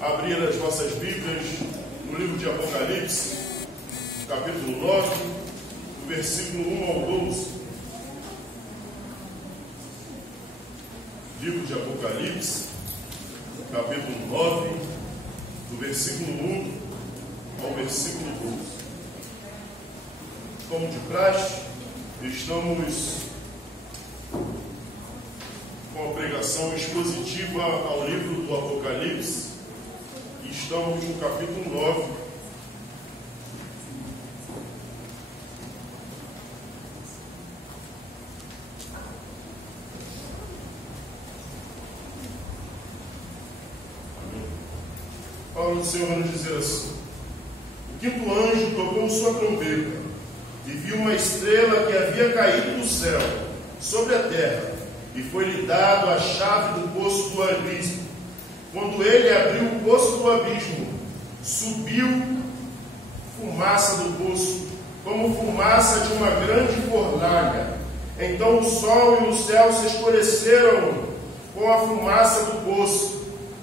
abrir as vossas Bíblias no livro de Apocalipse, capítulo 9, do versículo 1 ao 12. Livro de Apocalipse, capítulo 9, do versículo 1 ao versículo 12. Como de praxe, estamos com a pregação expositiva ao livro do Apocalipse e estamos no capítulo 9. A palavra do Senhor vai nos dizer assim: o quinto anjo tocou sua trombeta e viu uma estrela que havia caído do céu sobre a terra, e foi-lhe dado a chave do poço do abismo. Quando ele abriu o poço do abismo, subiu fumaça do poço, como fumaça de uma grande fornalha. Então o sol e o céu se escureceram com a fumaça do poço.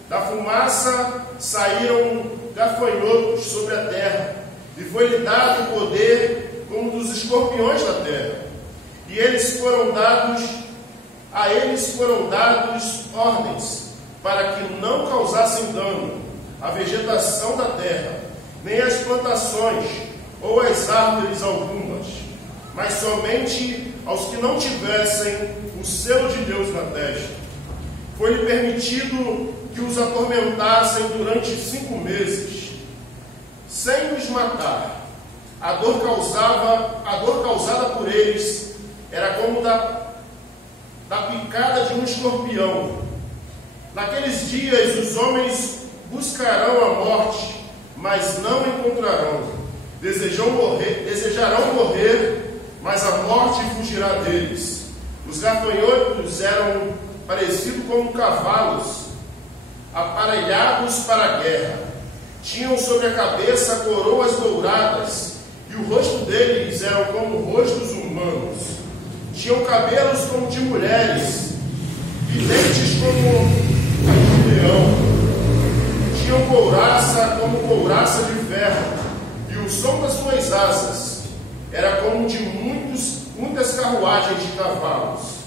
Da fumaça saíram gafanhotos sobre a terra, e foi-lhe dado o poder como dos escorpiões da terra. E a eles foram dados ordens para que não causassem dano à vegetação da terra, nem às plantações ou às árvores algumas, mas somente aos que não tivessem o selo de Deus na testa. Foi-lhe permitido que os atormentassem durante 5 meses, sem os matar. A dor causada por eles era como da picada de um escorpião. Naqueles dias os homens buscarão a morte, mas não encontrarão. Desejarão morrer, mas a morte fugirá deles. Os gafanhotos eram parecidos como cavalos, aparelhados para a guerra. Tinham sobre a cabeça coroas douradas, e o rosto deles era como rostos humanos. Tinham cabelos como de mulheres, e dentes como de leão. Tinham couraça como couraça de ferro, e o som das suas asas era como de muitas carruagens de cavalos.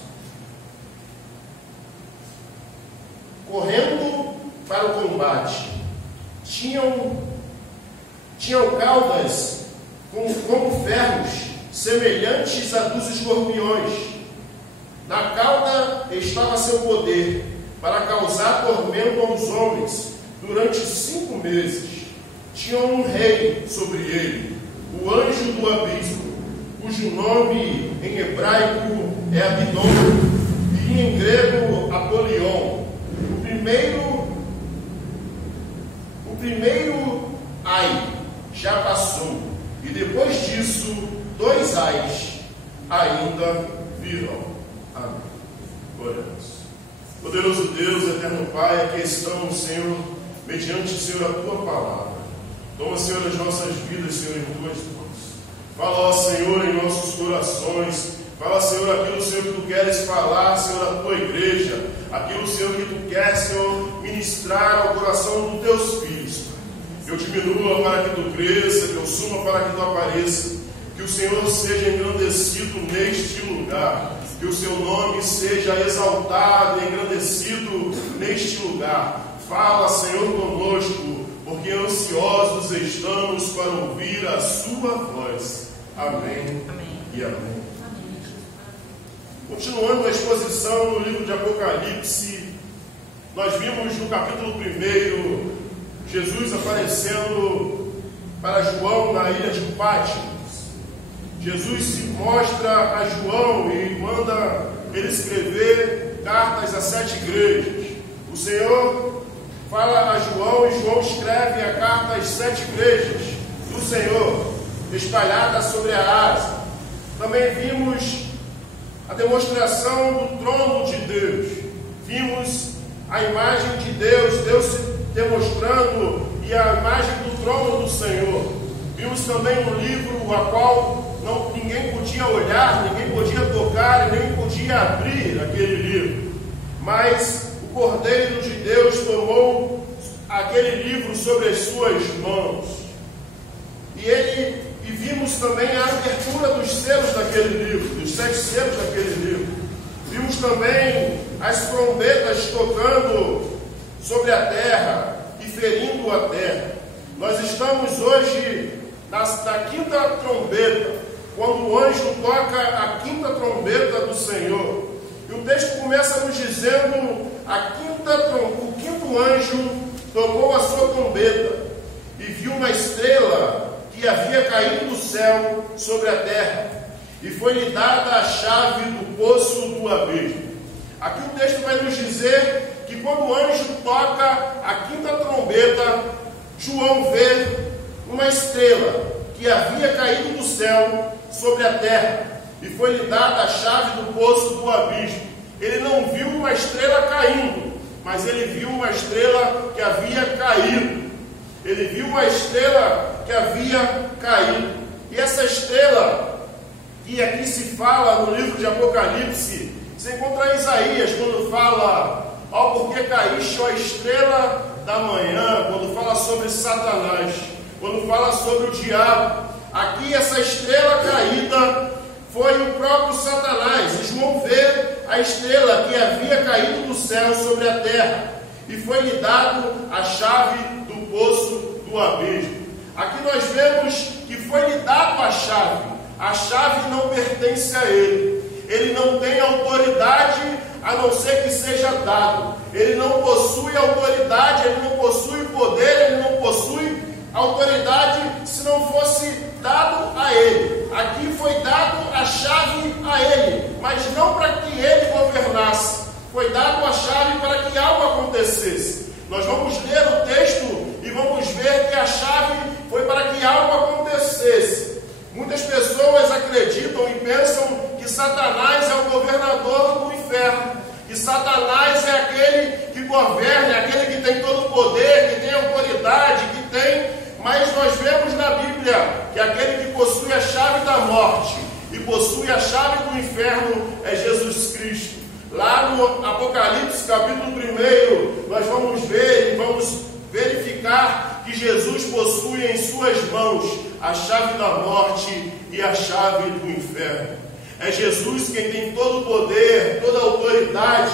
Correndo para o combate, tinham caudas como ferros, semelhantes a dos escorpiões. Na cauda estava seu poder para causar tormento aos homens durante 5 meses. Tinha um rei sobre ele, o anjo do abismo, cujo nome em hebraico é Abidom e em grego Apolion. O primeiro ai já passou, e depois disso 2 ais ainda virão. Amém. Glória a Deus. Poderoso Deus, eterno Pai, aqui estamos, Senhor, mediante, Senhor, a Tua palavra. Toma, Senhor, as nossas vidas, Senhor, em Tuas mãos. Fala, ó Senhor, em nossos corações. Fala, Senhor, aquilo, Senhor, que Tu queres falar, Senhor, à Tua igreja. Aquilo, Senhor, que Tu queres, Senhor, ministrar ao coração dos Teus filhos. Que eu diminua para que Tu cresça, que eu suma para que Tu apareça. Que o Senhor seja engrandecido neste lugar. Que o Seu nome seja exaltado e engrandecido neste lugar. Fala, Senhor, conosco, porque ansiosos estamos para ouvir a Sua voz. Amém, amém. E amém. Continuando a exposição no livro de Apocalipse, nós vimos no capítulo 1 Jesus aparecendo para João na ilha de Pátimos. Jesus se mostra a João e manda ele escrever cartas a 7 igrejas. O Senhor fala a João e João escreve a carta às 7 igrejas do Senhor, espalhadas sobre a Ásia. Também vimos a demonstração do trono de Deus. Vimos a imagem de Deus, Deus se demonstrando, e a imagem do trono do Senhor. Vimos também um livro a qual ninguém podia olhar, ninguém podia tocar, nem podia abrir aquele livro. Mas o Cordeiro de Deus tomou aquele livro sobre as suas mãos. E vimos também a abertura dos selos daquele livro, dos 7 selos daquele livro. Vimos também as trombetas tocando sobre a terra e ferindo a terra. Nós estamos hoje na 5ª trombeta, quando o anjo toca a 5ª trombeta do Senhor. E o texto começa nos dizendo: o 5º anjo tocou a sua trombeta e viu uma estrela que havia caído do céu sobre a terra, e foi-lhe dada a chave do poço do abismo. Aqui o texto vai nos dizer que quando o anjo toca a 5ª trombeta, João vê uma estrela que havia caído do céu sobre a terra, e foi-lhe dada a chave do poço do abismo. Ele não viu uma estrela caindo, mas ele viu uma estrela que havia caído. Ele viu uma estrela que havia caído. E essa estrela, que aqui se fala no livro de Apocalipse, se encontra em Isaías, quando fala: ó, porque caíste, ó estrela da manhã, quando fala sobre Satanás, quando fala sobre o diabo. Aqui essa estrela caída foi o próprio Satanás. E João vê a estrela que havia caído do céu sobre a terra, e foi-lhe dado a chave do poço do abismo. Aqui nós vemos que foi-lhe dado a chave. A chave não pertence a ele. Ele não tem autoridade a não ser que seja dado. Ele não possui autoridade, ele não possui poder, ele não possui autoridade se não fosse dado a ele. Aqui foi dado a chave a ele, mas não para que ele governasse. Foi dado a chave para que algo acontecesse. Nós vamos ler o texto e vamos ver que a chave foi para que algo acontecesse. Muitas pessoas acreditam e pensam que Satanás é o governador do inferno, que Satanás é aquele que governa, é aquele que tem todo o poder, que tem autoridade, que tem... Mas nós vemos na Bíblia que aquele que possui a chave da morte e possui a chave do inferno é Jesus Cristo. Lá no Apocalipse, capítulo 1, nós vamos ver e vamos verificar que Jesus possui em suas mãos a chave da morte e a chave do inferno. É Jesus quem tem todo o poder, toda a autoridade.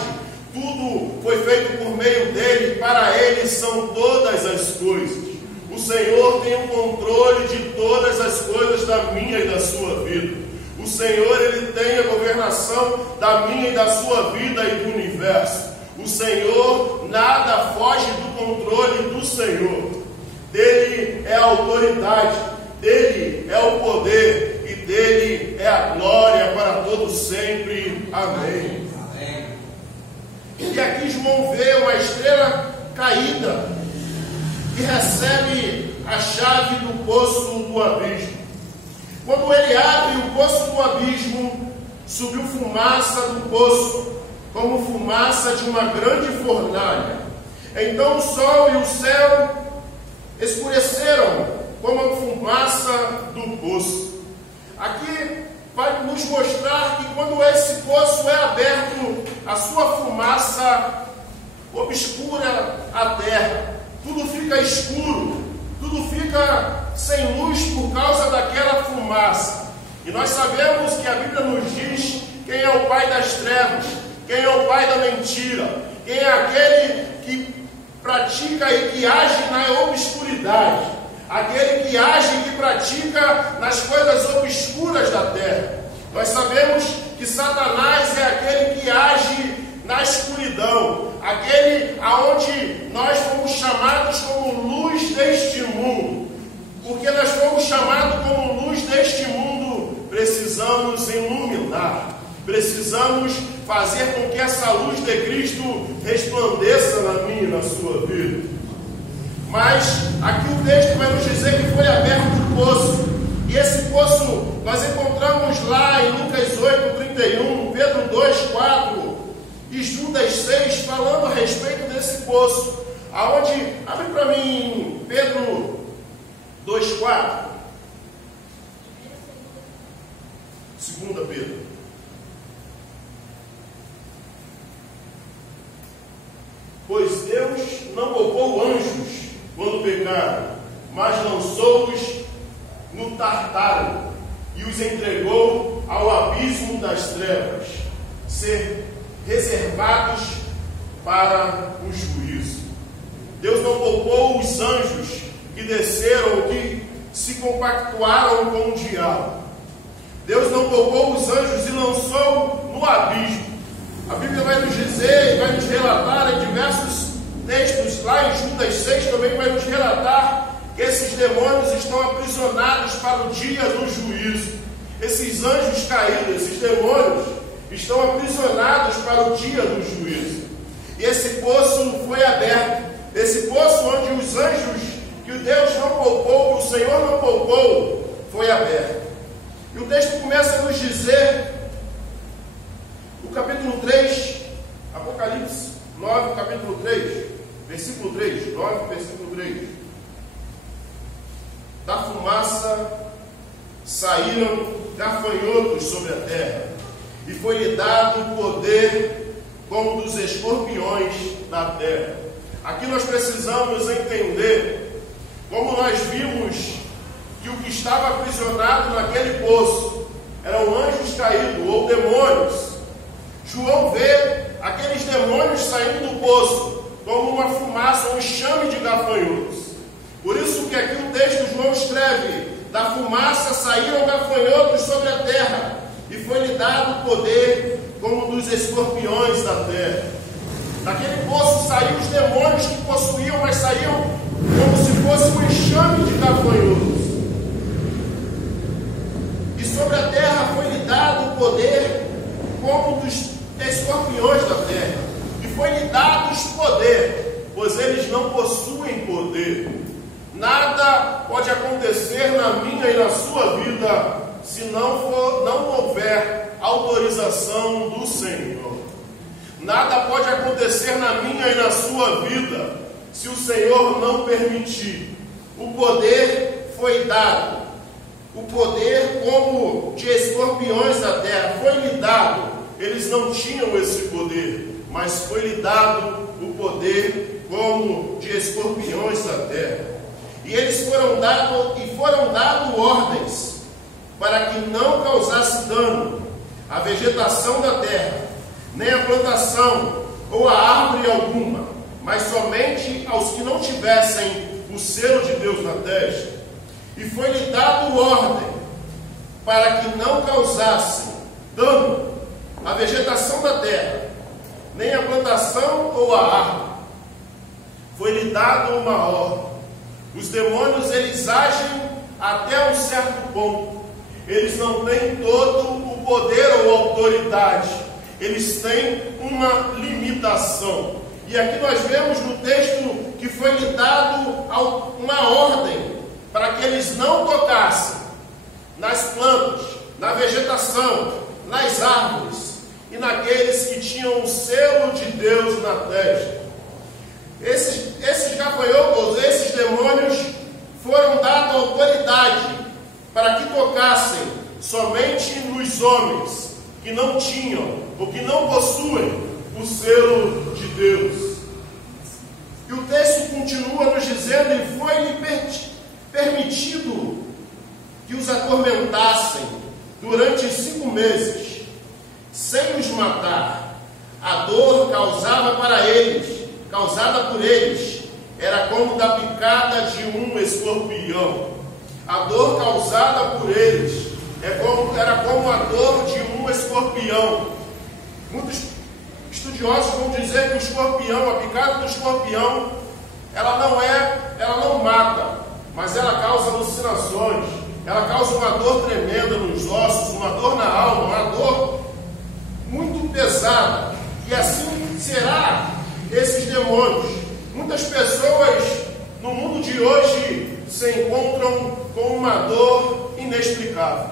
Tudo foi feito por meio dele, para ele são todas as coisas. O Senhor tem o controle de todas as coisas da minha e da sua vida. O Senhor, ele tem a governação da minha e da sua vida e do universo. O Senhor, nada foge do controle do Senhor. Dele é a autoridade, dele é o poder e dele é a glória para todos sempre. Amém. Amém. E aqui João vê uma estrela caída e recebe a chave do poço do abismo. Quando ele abre o poço do abismo, subiu fumaça do poço, como fumaça de uma grande fornalha. Então o sol e o céu escureceram como a fumaça do poço. Aqui vai nos mostrar que quando esse poço é aberto, a sua fumaça obscura a terra. Tudo fica escuro, tudo fica sem luz por causa daquela fumaça. E nós sabemos que a Bíblia nos diz quem é o pai das trevas, quem é o pai da mentira, quem é aquele que pratica e que age na obscuridade, aquele que age e que pratica nas coisas obscuras da terra. Nós sabemos que Satanás é aquele que age na escuridão, aquele aonde nós fomos chamados como luz deste mundo. Porque nós fomos chamados como luz deste mundo, precisamos iluminar, precisamos fazer com que essa luz de Cristo resplandeça na minha e na sua vida. Mas aqui o texto vai nos dizer que foi aberto o poço, e esse poço nós encontramos lá em Lucas 8:31, Pedro 2:4 e Judas 6, falando a respeito desse poço, aonde, abre para mim Pedro 2:4, 2 Pedro. Pois Deus não poupou anjos mas lançou-os no Tartáro e os entregou ao abismo das trevas, ser reservados para o juízo. Deus não poupou os anjos que desceram ou que se compactuaram com o diabo. Deus não poupou os anjos e lançou no abismo. A Bíblia vai nos dizer e vai nos relatar em diversos textos, lá em Judas 6 também vai nos relatar que esses demônios estão aprisionados para o dia do juízo. Esses anjos caídos, esses demônios, estão aprisionados para o dia do juízo. E esse poço foi aberto. Esse poço onde os anjos que o Deus não poupou, que o Senhor não poupou, foi aberto. E o texto começa a nos dizer, no capítulo 3, Apocalipse 9, capítulo 3, versículo 3, 9, versículo 3. Da fumaça saíram gafanhotos sobre a terra, e foi-lhe dado poder como dos escorpiões da terra. Aqui nós precisamos entender, como nós vimos que o que estava aprisionado naquele poço eram anjos caídos ou demônios. João vê aqueles demônios saindo do poço como uma fumaça, um enxame de gafanhotos. Por isso que aqui o texto João escreve: da fumaça saíram gafanhotos sobre a terra, e foi-lhe dado poder como dos escorpiões da terra. Daquele poço saíram os demônios que possuíam, mas saíam como se fosse um enxame de gafanhotos. E sobre a terra foi-lhe dado poder como dos escorpiões da terra. E foi-lhe dado poder, pois eles não possuem poder. Nada pode acontecer na minha e na sua vida se não houver autorização do Senhor. Nada pode acontecer na minha e na sua vida se o Senhor não permitir. O poder foi dado. O poder como de escorpiões da terra foi-lhe dado. Eles não tinham esse poder, mas foi-lhe dado o poder como de escorpiões da terra. E eles foram dado ordens para que não causasse dano à vegetação da terra, nem a plantação ou a árvore alguma, mas somente aos que não tivessem o selo de Deus na testa. E foi-lhe dado ordem para que não causasse dano à vegetação da terra, nem a plantação ou a árvore. Foi-lhe dado uma ordem. Os demônios, eles agem até um certo ponto. Eles não têm todo o poder ou autoridade. Eles têm uma limitação. E aqui nós vemos no texto que foi-lhe dado uma ordem para que eles não tocassem nas plantas, na vegetação, nas árvores e naqueles que tinham o selo de Deus na testa. Esses gafanhotos, esses demônios, foram dados autoridade para que tocassem somente nos homens que não tinham ou que não possuem o selo de Deus. E o texto continua nos dizendo: e foi-lhe permitido que os atormentassem durante 5 meses, sem os matar. A dor causada por eles, era como da picada de um escorpião. A dor causada por eles era como a dor de um escorpião. Muitos estudiosos vão dizer que o escorpião, a picada do escorpião, ela não mata, mas ela causa alucinações, ela causa uma dor tremenda nos ossos, uma dor na alma, uma dor muito pesada. E assim será esses demônios. Muitas pessoas no mundo de hoje se encontram com uma dor inexplicável.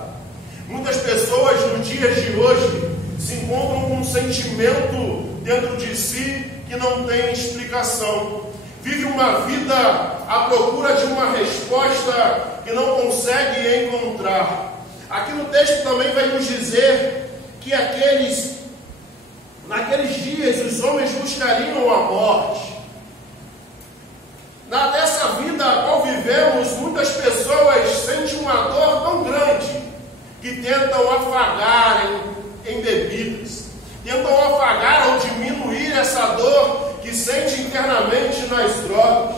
Muitas pessoas nos dias de hoje se encontram com um sentimento dentro de si que não tem explicação. Vive uma vida à procura de uma resposta que não consegue encontrar. Aqui no texto também vai nos dizer que naqueles dias os homens buscariam a morte. Nessa vida a qual vivemos, vemos, muitas pessoas sentem uma dor tão grande que tentam afagar em bebidas, tentam afagar ou diminuir essa dor que sente internamente nas drogas,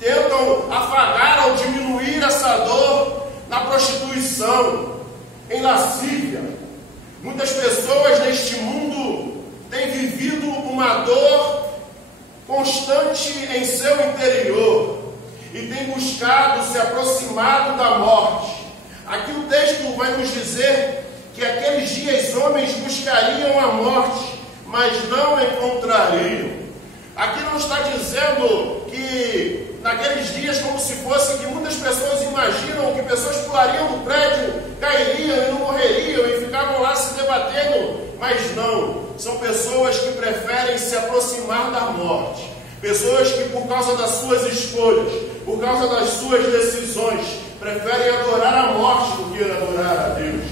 tentam afagar ou diminuir essa dor na prostituição, em lascívia. Muitas pessoas neste mundo têm vivido uma dor constante em seu interior e têm buscado se aproximar da morte. Aqui o texto vai nos dizer que aqueles dias homens buscariam a morte, mas não a encontrariam. Aqui não está dizendo que naqueles dias, como se fosse que muitas pessoas imaginam que pessoas pulariam do prédio, cairiam e não morreriam e ficavam lá se debatendo, mas não, são pessoas que preferem se aproximar da morte, pessoas que por causa das suas escolhas, por causa das suas decisões, preferem adorar a morte do que adorar a Deus,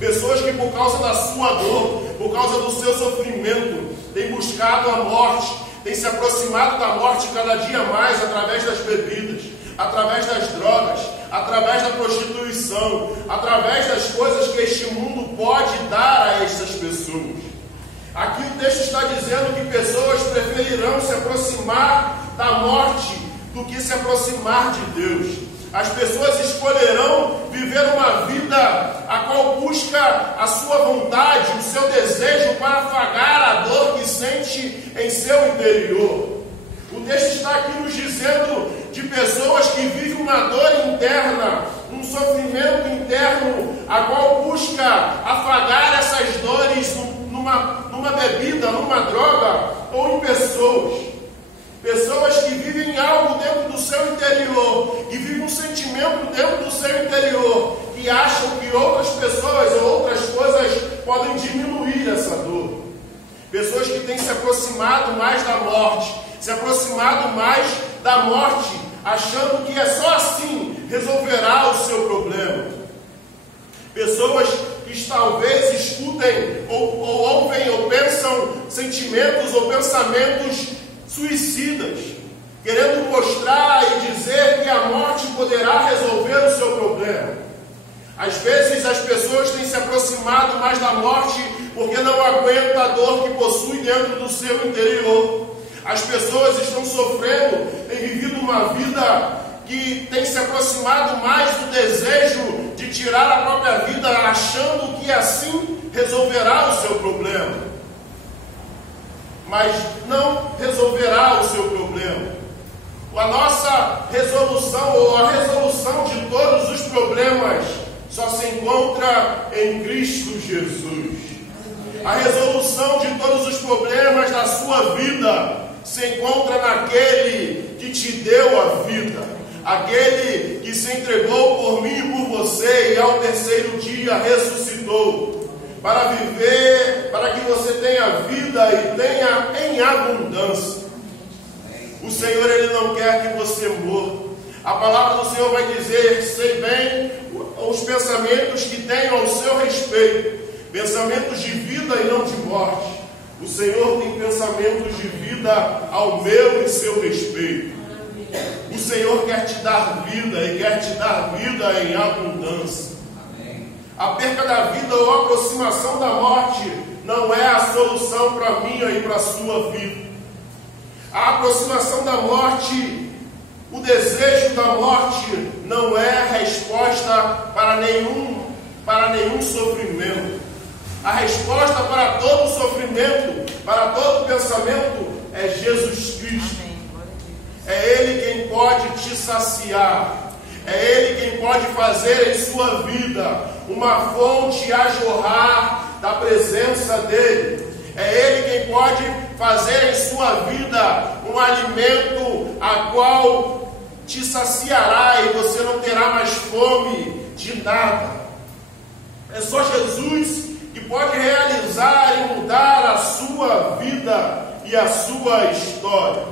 pessoas que por causa da sua dor, por causa do seu sofrimento, têm buscado a morte, tem se aproximado da morte cada dia mais através das bebidas, através das drogas, através da prostituição, através das coisas que este mundo pode dar a estas pessoas. Aqui o texto está dizendo que pessoas preferirão se aproximar da morte do que se aproximar de Deus. As pessoas escolherão viver uma vida a qual busca a sua vontade, o seu desejo para afagar a dor que sente em seu interior. O texto está aqui nos dizendo de pessoas que vivem uma dor interna, um sofrimento interno, a qual busca afagar essas dores numa bebida, numa droga ou em pessoas. Pessoas que vivem algo dentro do seu interior, que vivem um sentimento dentro do seu interior, que acham que outras pessoas ou outras coisas podem diminuir essa dor. Pessoas que têm se aproximado mais da morte, se aproximado mais da morte, achando que é só assim resolverá o seu problema. Pessoas que talvez escutem ou ouvem ou pensam sentimentos ou pensamentos suicidas, querendo mostrar e dizer que a morte poderá resolver o seu problema. Às vezes as pessoas têm se aproximado mais da morte porque não aguentam a dor que possui dentro do seu interior. As pessoas estão sofrendo, têm vivido uma vida que tem se aproximado mais do desejo de tirar a própria vida, achando que assim resolverá o seu problema. Mas não resolverá o seu problema. A nossa resolução, ou a resolução de todos os problemas, só se encontra em Cristo Jesus. A resolução de todos os problemas da sua vida se encontra naquele que te deu a vida, aquele que se entregou por mim e por você e ao terceiro dia ressuscitou, para viver, para que você tenha vida e tenha em abundância. O Senhor, Ele não quer que você morra. A palavra do Senhor vai dizer: sei bem os pensamentos que tenho ao seu respeito, pensamentos de vida e não de morte. O Senhor tem pensamentos de vida ao meu e seu respeito. O Senhor quer te dar vida e quer te dar vida em abundância. A perca da vida ou a aproximação da morte não é a solução para a minha e para a sua vida. A aproximação da morte, o desejo da morte, não é a resposta para nenhum sofrimento. A resposta para todo sofrimento, para todo pensamento, é Jesus Cristo. É Ele quem pode te saciar. É Ele quem pode fazer em sua vida uma fonte a jorrar da presença dEle. É Ele quem pode fazer em sua vida um alimento a qual te saciará e você não terá mais fome de nada. É só Jesus que pode realizar e mudar a sua vida e a sua história.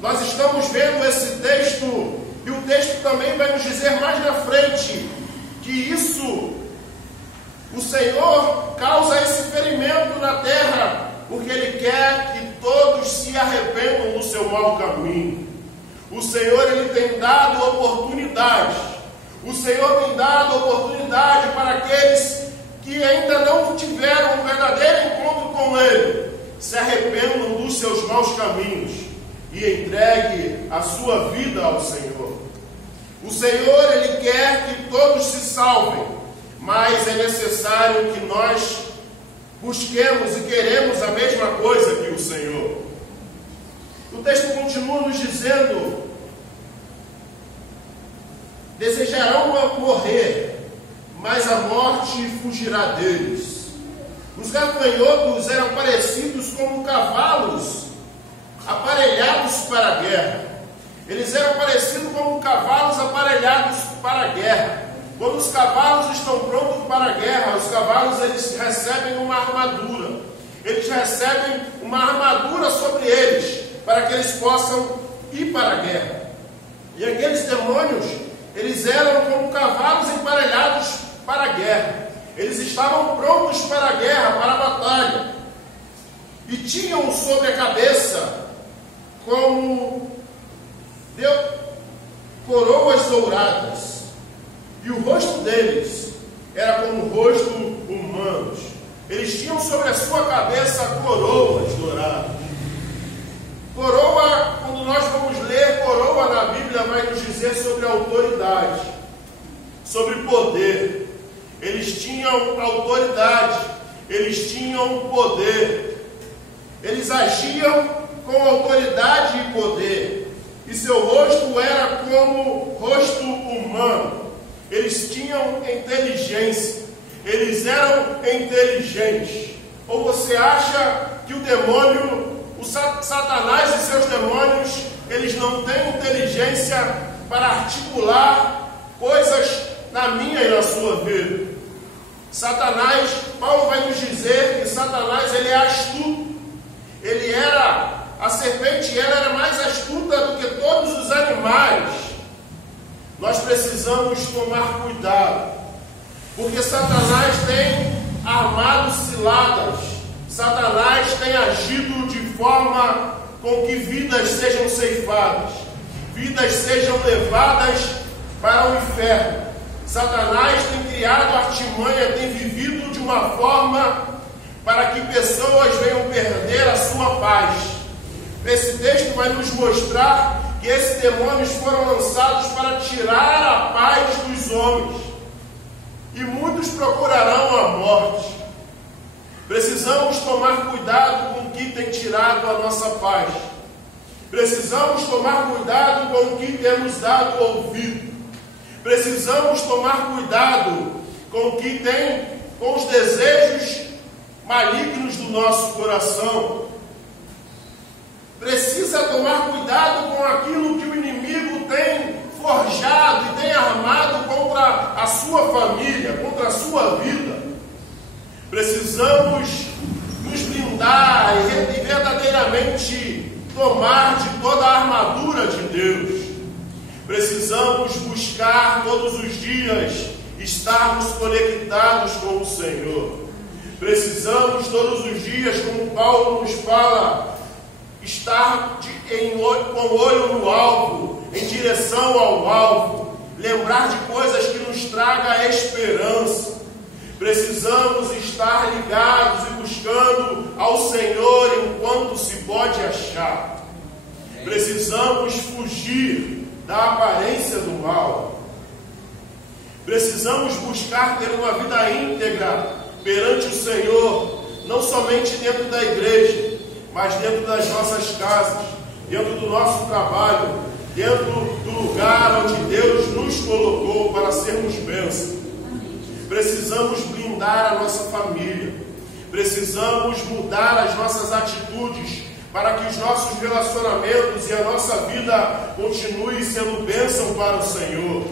Nós estamos vendo esse texto e o texto também vai nos dizer mais na frente que isso, o Senhor causa esse ferimento na terra porque Ele quer que todos se arrependam do seu mau caminho. O Senhor, Ele tem dado oportunidade. O Senhor tem dado oportunidade para aqueles que ainda não tiveram um verdadeiro encontro com Ele, se arrependam dos seus maus caminhos e entregue a sua vida ao Senhor. O Senhor, Ele quer que todos se salvem, mas é necessário que nós busquemos e queremos a mesma coisa que o Senhor. O texto continua nos dizendo: desejarão morrer, mas a morte fugirá deles. Os gafanhotos eram parecidos como cavalos aparelhados para a guerra. Eles eram parecidos como cavalos aparelhados para a guerra. Quando os cavalos estão prontos para a guerra, os cavalos eles recebem uma armadura. Eles recebem uma armadura sobre eles, para que eles possam ir para a guerra. E aqueles demônios, eles eram como cavalos emparelhados para a guerra. Eles estavam prontos para a guerra, para a batalha. E tinham sobre a cabeça como coroas douradas. E o rosto deles era como o rosto humanos. Eles tinham sobre a sua cabeça coroas douradas. Coroa, quando nós vamos ler coroa na Bíblia, vai nos dizer sobre autoridade, sobre poder. Eles tinham autoridade, eles tinham poder. Eles agiam com autoridade e poder. E seu rosto era como rosto humano. Eles tinham inteligência. Eles eram inteligentes. Ou você acha que o demônio, o Satanás e seus demônios, eles não têm inteligência para articular coisas na minha e na sua vida? Satanás, Paulo vai nos dizer que Satanás, ele é astuto. A serpente, ela era mais astuta do que todos os animais. Nós precisamos tomar cuidado, porque Satanás tem armado ciladas. Satanás tem agido de forma com que vidas sejam ceifadas, vidas sejam levadas para o inferno. Satanás tem criado artimanha, tem vivido de uma forma para que pessoas venham perder a sua paz. Esse texto vai nos mostrar que esses demônios foram lançados para tirar a paz dos homens. E muitos procurarão a morte. Precisamos tomar cuidado com o que tem tirado a nossa paz. Precisamos tomar cuidado com o que temos dado ouvido. Precisamos tomar cuidado com os desejos malignos do nosso coração. Precisa tomar cuidado com aquilo que o inimigo tem forjado e tem armado contra a sua família, contra a sua vida. Precisamos nos blindar e verdadeiramente tomar de toda a armadura de Deus. Precisamos buscar todos os dias estarmos conectados com o Senhor. Precisamos todos os dias, como Paulo nos fala, estar com o olho no alvo, em direção ao alvo, lembrar de coisas que nos tragam esperança. Precisamos estar ligados e buscando ao Senhor enquanto se pode achar. Precisamos fugir da aparência do mal. Precisamos buscar ter uma vida íntegra perante o Senhor, não somente dentro da igreja, mas dentro das nossas casas, dentro do nosso trabalho, dentro do lugar onde Deus nos colocou para sermos bênçãos. Precisamos blindar a nossa família. Precisamos mudar as nossas atitudes para que os nossos relacionamentos e a nossa vida continuem sendo bênção para o Senhor.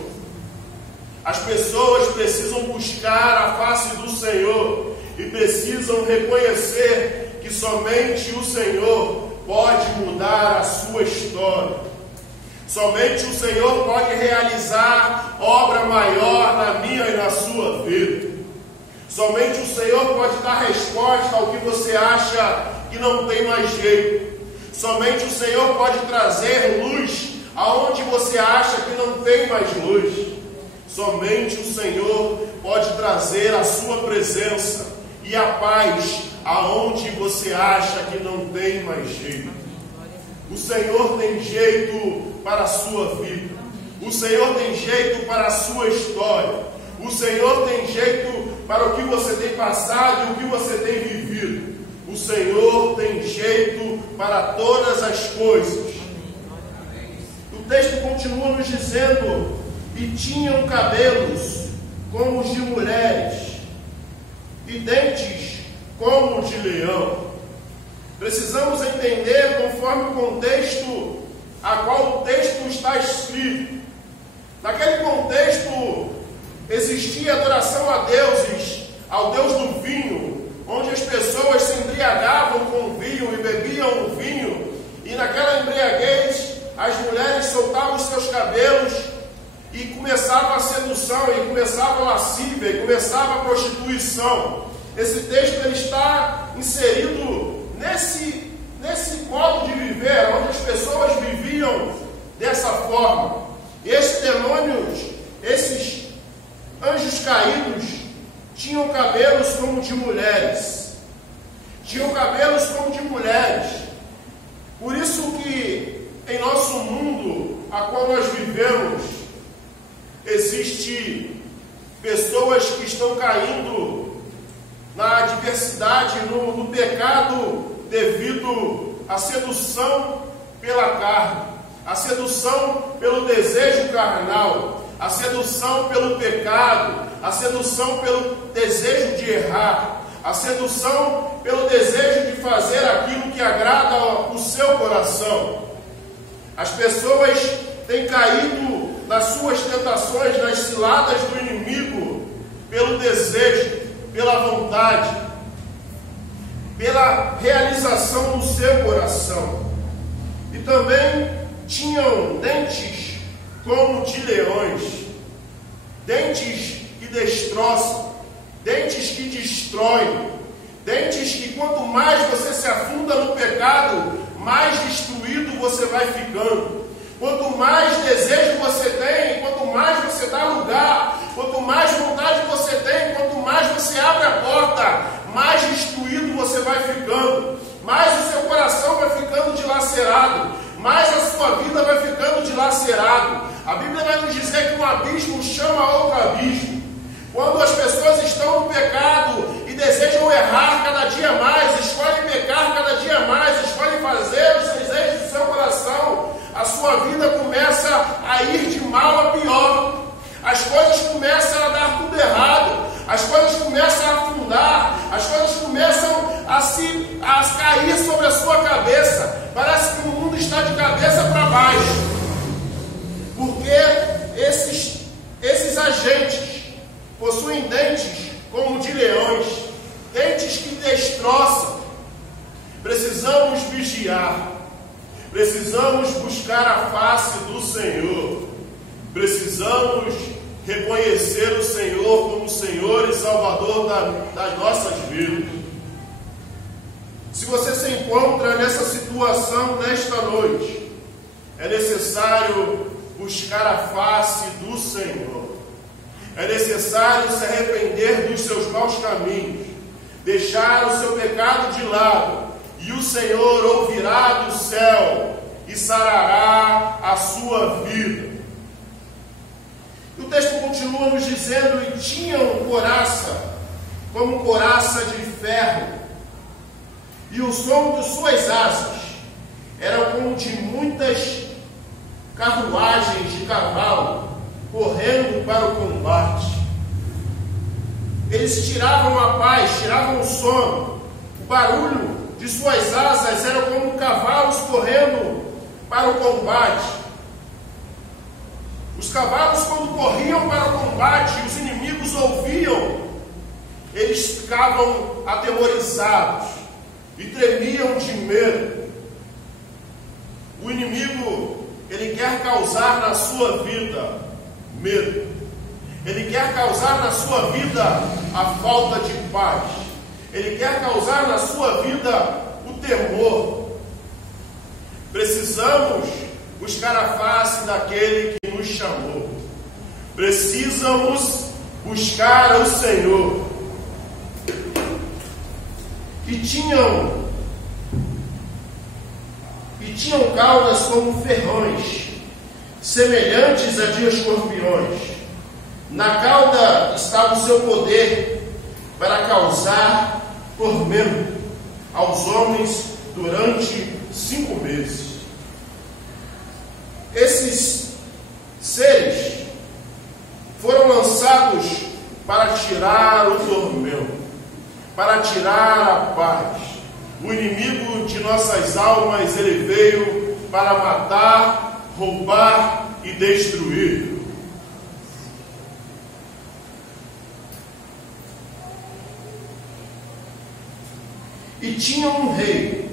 As pessoas precisam buscar a face do Senhor e precisam reconhecer que somente o Senhor pode mudar a sua história. Somente o Senhor pode realizar obra maior na minha e na sua vida. Somente o Senhor pode dar resposta ao que você acha que não tem mais jeito. Somente o Senhor pode trazer luz aonde você acha que não tem mais luz, somente o Senhor pode trazer a sua presença e a paz aonde você acha que não tem mais jeito. O Senhor tem jeito para a sua vida. O Senhor tem jeito para a sua história. O Senhor tem jeito para o que você tem passado e o que você tem vivido. O Senhor tem jeito para todas as coisas. O texto continua nos dizendo: e tinham cabelos como os de mulheres, e dentes como de leão. Precisamos entender conforme o contexto a qual o texto está escrito. Naquele contexto existia adoração a deuses, ao Deus do vinho, onde as pessoas se embriagavam com o vinho e bebiam o vinho, e naquela embriaguez as mulheres soltavam os seus cabelos e começava a sedução, e começava a lascívia, e começava a prostituição. Esse texto ele está inserido nesse modo de viver, onde as pessoas viviam dessa forma. E esses demônios, esses anjos caídos, tinham cabelos como de mulheres. Tinham cabelos como de mulheres. Por isso que em nosso mundo, a qual nós vivemos, existe pessoas que estão caindo na adversidade, no pecado, devido à sedução pela carne, à sedução pelo desejo carnal, à sedução pelo pecado, à sedução pelo desejo de errar, à sedução pelo desejo de fazer aquilo que agrada o seu coração. As pessoas têm caído nas suas tentações, nas ciladas do inimigo, pelo desejo, pela vontade, pela realização do seu coração. E também tinham dentes como de leões, dentes que destroçam, dentes que destroem, dentes que quanto mais você se afunda no pecado, mais destruído você vai ficando. Quanto mais desejo você tem, quanto mais você dá lugar, quanto mais vontade você tem, quanto mais você abre a porta, mais destruído você vai ficando, mais o seu coração vai ficando dilacerado, mais a sua vida vai ficando dilacerado. A Bíblia vai nos dizer que um abismo chama outro abismo. Quando as pessoas estão no pecado e desejam errar cada dia mais, escolhem pecar cada dia mais, escolhem fazer os desejos do seu coração, a sua vida começa a ir de mal a pior. As coisas começam a dar tudo errado, as coisas começam a afundar, as coisas começam a cair sobre a sua cabeça. Parece que o mundo está de cabeça para baixo, porque esses agentes possuem dentes como de leões, dentes que destroçam. Precisamos vigiar, precisamos buscar a face do Senhor, precisamos reconhecer o Senhor como Senhor e Salvador das nossas vidas. Se você se encontra nessa situação nesta noite, é necessário buscar a face do Senhor. É necessário se arrepender dos seus maus caminhos, deixar o seu pecado de lado, e o Senhor ouvirá do céu e sarará a sua vida. O texto continua nos dizendo: e tinham couraça, como couraça de ferro, e o som de suas asas era como de muitas carruagens de cavalo, correndo para o combate. Eles tiravam a paz, tiravam o sono. O barulho de suas asas era como cavalos correndo para o combate. Os cavalos, quando corriam para o combate, os inimigos ouviam, eles ficavam atemorizados e tremiam de medo. O inimigo, ele quer causar na sua vida medo. Ele quer causar na sua vida a falta de paz. Ele quer causar na sua vida o temor. Precisamos buscar a face daquele que nos chamou. Precisamos buscar o Senhor. E tinham caudas como ferrões, semelhantes a de escorpiões. Na cauda estava o seu poder para causar tormento aos homens durante 5 meses. Esses seres foram lançados para tirar o tormento, para tirar a paz. O inimigo de nossas almas, ele veio para matar, roubar e destruir. E tinha um rei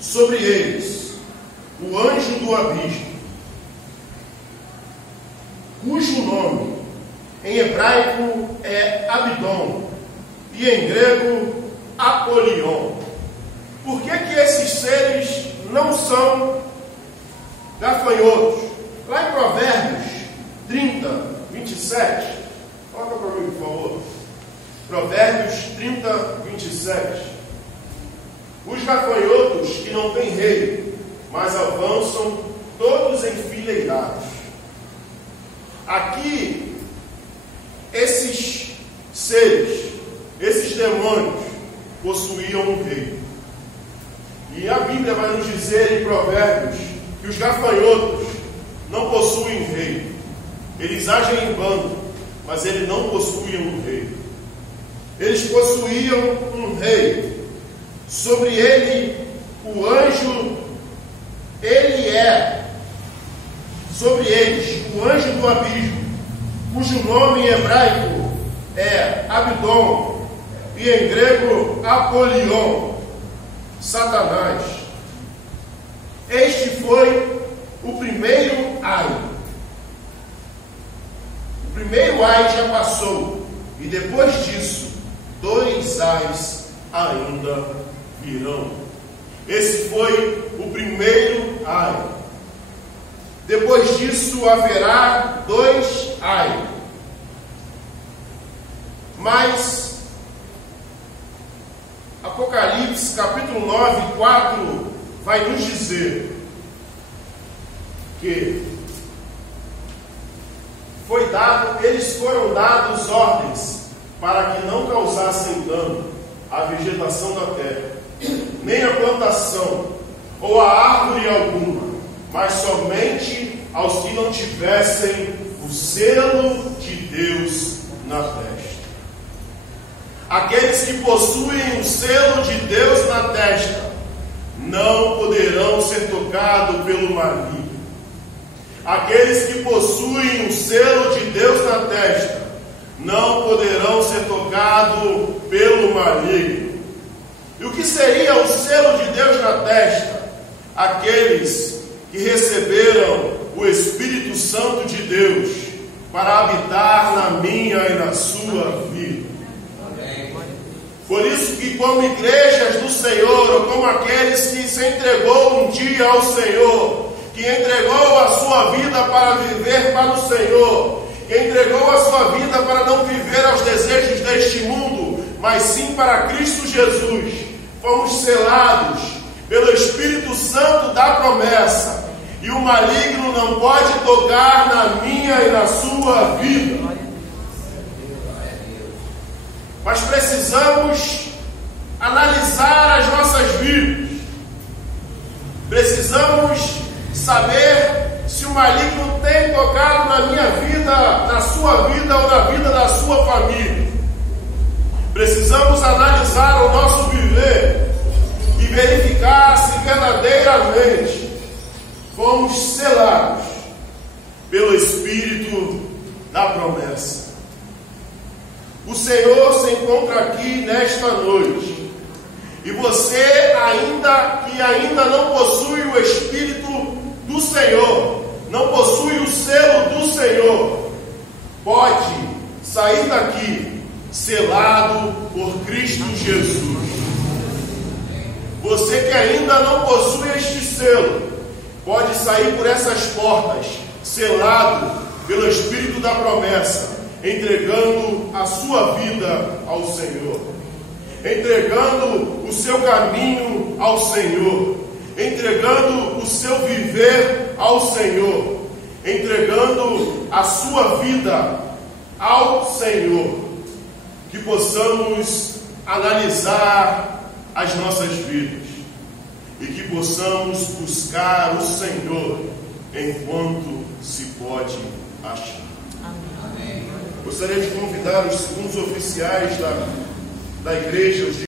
sobre eles, o anjo do abismo, cujo nome em hebraico é Abidom e em grego Apolion. Por que esses seres não são gafanhotos? Lá em Provérbios 30, 27, coloca para mim, por favor. Provérbios 30, 27. Os gafanhotos que não têm rei, mas avançam todos enfileirados. Aqui, esses seres, esses demônios, possuíam um rei. E a Bíblia vai nos dizer em Provérbios que os gafanhotos não possuem rei. Eles agem em bando, mas eles não possuíam um rei. Eles possuíam um rei. Sobre ele, o anjo, sobre eles, o anjo do abismo, cujo nome em hebraico é Abidom e em grego Apolion, Satanás. Este foi o primeiro ai. O primeiro ai já passou, e depois disso, 2 ais ainda virão. Esse foi o primeiro ai. Depois disso haverá 2 ai. Mas Apocalipse capítulo 9, 4 vai nos dizer que eles foram dados ordens para que não causassem dano à vegetação da terra, nem a plantação, ou a árvore alguma, mas somente aos que não tivessem o selo de Deus na testa. Aqueles que possuem o selo de Deus na testa não poderão ser tocados pelo maligno. Aqueles que possuem o selo de Deus na testa não poderão ser tocados pelo maligno. E o que seria o selo de Deus na testa? Aqueles que receberam o Espírito Santo de Deus para habitar na minha e na sua vida. Por isso que, como igrejas do Senhor, ou como aqueles que se entregou um dia ao Senhor, que entregou a sua vida para viver para o Senhor, que entregou a sua vida para não viver aos desejos deste mundo, mas sim para Cristo Jesus, fomos selados pelo Espírito Santo da promessa, e o maligno não pode tocar na minha e na sua vida. Mas precisamos analisar as nossas vidas. Precisamos saber se o maligno tem tocado na minha vida, na sua vida ou na vida da sua família. Precisamos analisar o nosso viver e verificar se verdadeiramente fomos selados pelo Espírito da promessa. O Senhor se encontra aqui nesta noite, e você que ainda não possui o Espírito do Senhor, não possui o selo do Senhor, pode sair daqui selado por Cristo Jesus. Você que ainda não possui este selo, pode sair por essas portas, selado pelo Espírito da promessa, entregando a sua vida ao Senhor, entregando o seu caminho ao Senhor, entregando o seu viver ao Senhor, entregando a sua vida ao Senhor. Que possamos analisar as nossas vidas e que possamos buscar o Senhor enquanto se pode achar. Amém. Gostaria de convidar os segundos oficiais da igreja, os